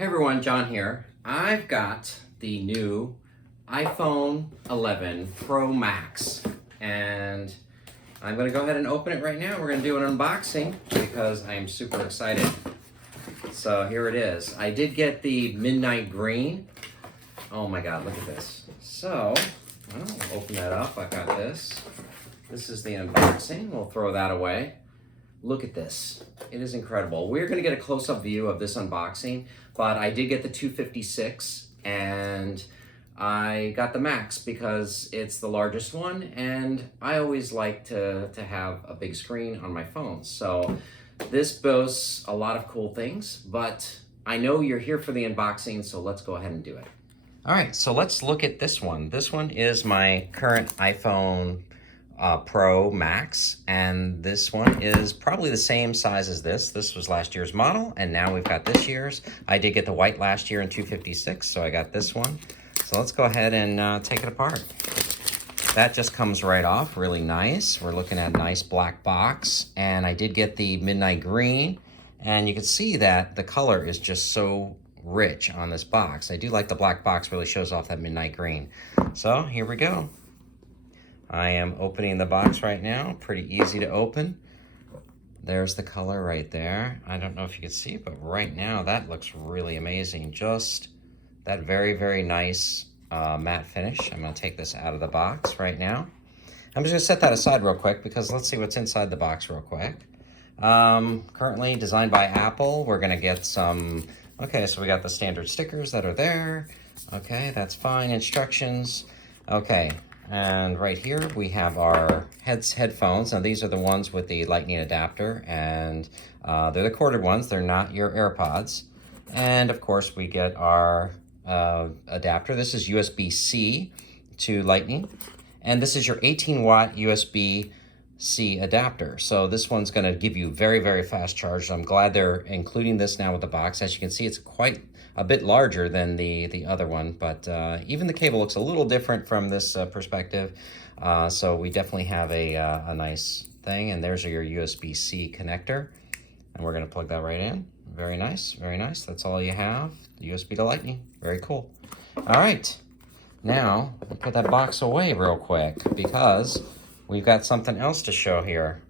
Hey everyone, John here. I've got the new iPhone 11 Pro Max and I'm going to go ahead and open it right now. We're going to do an unboxing because I am super excited. So here it is. I did get the midnight green. Oh my god, look at this. So, I'll open that up. I got this. This is the unboxing. We'll throw that away. Look at this. It is incredible. We're going to get a close-up view of this unboxing, but I did get the 256 and I got the Max because it's the largest one and I always like to have a big screen on my phone. So this boasts a lot of cool things, but I know you're here for the unboxing, so let's go ahead and do it. All right, so let's look at this one. This one is my current iPhone Pro Max, and this one is probably the same size as this. This was last year's model, and now we've got this year's. I did get the white last year in 256, so I got this one. So let's go ahead and take it apart. That just comes right off, really nice. We're looking at a nice black box, and I did get the midnight green, and you can see that the color is just so rich on this box. I do like the black box, really shows off that midnight green. So here we go. I am opening the box right now. Pretty easy to open. There's the color right there. I don't know if you can see, but right now that looks really amazing. Just that very, very nice matte finish. I'm gonna take this out of the box right now. I'm just gonna set that aside real quick because let's see what's inside the box real quick. Currently designed by Apple. We're gonna get some, okay, so we got the standard stickers that are there. Okay, that's fine. Instructions. Okay. And right here we have our headphones. Now these are the ones with the lightning adapter, and they're the corded ones. They're not your AirPods. And of course we get our adapter. This is USB-C to lightning. And this is your 18-watt USB-C adapter. So this one's gonna give you very, very fast charge. I'm glad they're including this now with the box. As you can see, it's quite a bit larger than the other one, but even the cable looks a little different from this perspective. So we definitely have a nice thing, and there's your USB-C connector, and we're gonna plug that right in. Very nice, very nice. That's all you have, USB to lightning. Very cool. All right, now we'll put that box away real quick because we've got something else to show here.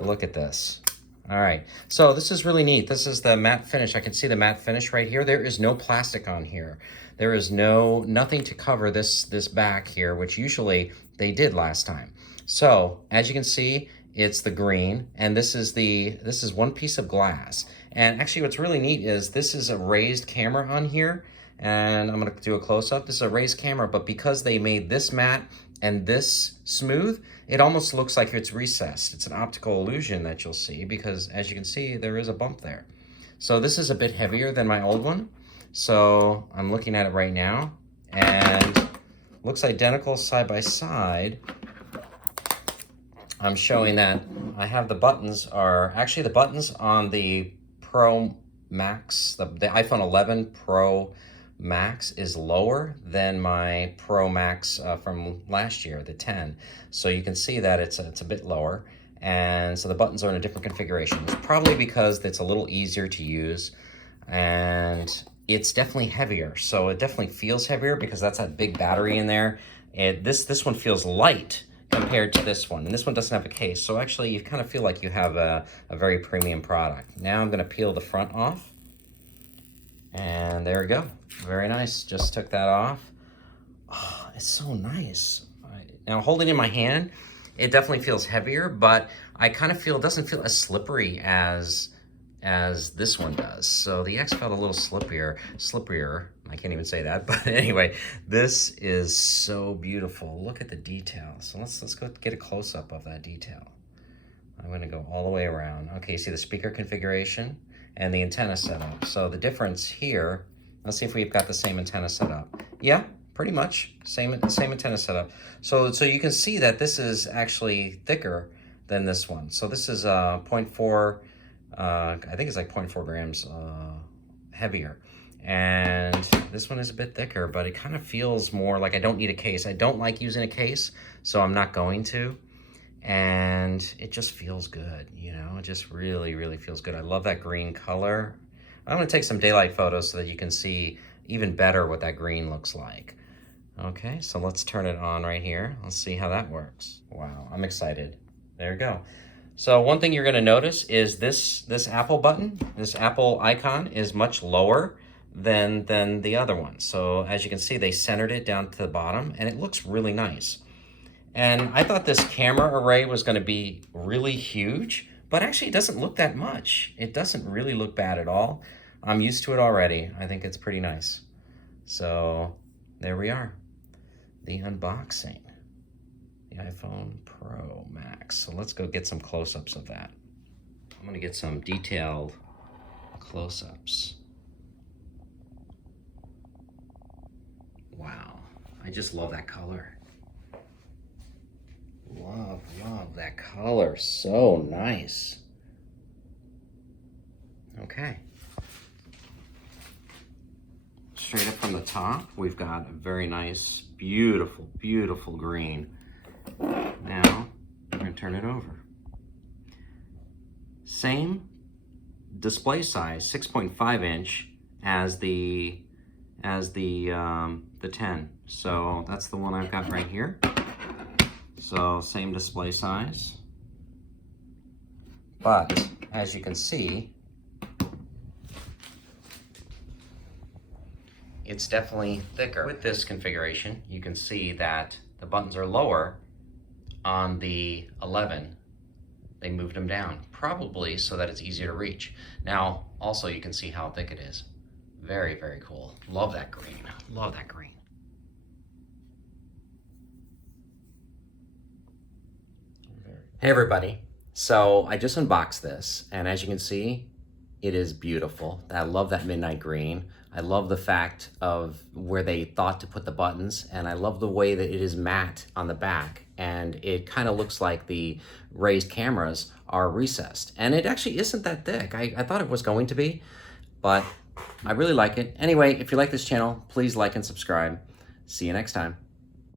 Look at this. All right, so this is really neat. This is the matte finish. I can see the matte finish right here. There is no plastic on here. There is nothing to cover this back here, which usually they did last time. So as you can see, it's the green, and this is one piece of glass. And actually what's really neat is this is a raised camera on here, and I'm gonna do a close-up. This is a raised camera, but because they made this matte and this smooth, it almost looks like it's recessed. It's an optical illusion that you'll see because as you can see, there is a bump there. So this is a bit heavier than my old one. So I'm looking at it right now and looks identical side by side. I'm showing that I have the buttons are, actually the buttons on the Pro Max, the iPhone 11 Pro Max is lower than my Pro Max from last year, the 10. So you can see that it's a bit lower, and so the buttons are in a different configuration. It's probably because it's a little easier to use, and it's definitely heavier. So it definitely feels heavier because that's that big battery in there. And this one feels light compared to this one, and this one doesn't have a case. So actually you kind of feel like you have a very premium product. Now I'm gonna peel the front off. And there we go. Very nice. Just took that off. Oh, it's so nice. Now holding it in my hand, it definitely feels heavier, but I kind of feel it doesn't feel as slippery as this one does. So the X felt a little slipperier. I can't even say that, but anyway, this is so beautiful. Look at the detail. So let's go get a close-up of that detail. I'm gonna go all the way around. Okay, you see the speaker configuration and the antenna setup. So the difference here, let's see if we've got the same antenna setup. Yeah, pretty much, same antenna setup. So you can see that this is actually thicker than this one. So this is 0.4, I think it's like 0.4 grams heavier. And this one is a bit thicker, but it kind of feels more like I don't need a case. I don't like using a case, so I'm not going to. And it just feels good, you know, it just really, really feels good. I love that green color. I'm gonna take some daylight photos so that you can see even better what that green looks like. Okay, so let's turn it on right here. Let's see how that works. Wow, I'm excited. There you go. So one thing you're gonna notice is this Apple button, this Apple icon is much lower than the other one. So as you can see, they centered it down to the bottom and it looks really nice. And I thought this camera array was gonna be really huge, but actually it doesn't look that much. It doesn't really look bad at all. I'm used to it already. I think it's pretty nice. So there we are, the unboxing, the iPhone Pro Max. So let's go get some close-ups of that. I'm gonna get some detailed close-ups. Wow, I just love that color. Love that color, so nice. Okay. Straight up from the top, we've got a very nice, beautiful, beautiful green. Now, we're gonna turn it over. Same display size, 6.5 inch as the 10. So that's the one I've got right here. So same display size. But as you can see, it's definitely thicker. With this configuration, you can see that the buttons are lower on the 11. They moved them down, probably so that it's easier to reach. Now, also you can see how thick it is. Very, very cool. Love that green, love that green. Hey everybody, so I just unboxed this, and as you can see, it is beautiful. I love that midnight green. I love the fact of where they thought to put the buttons, and I love the way that it is matte on the back, and it kind of looks like the raised cameras are recessed. And it actually isn't that thick. I thought it was going to be, but I really like it. Anyway, if you like this channel, please like and subscribe. See you next time.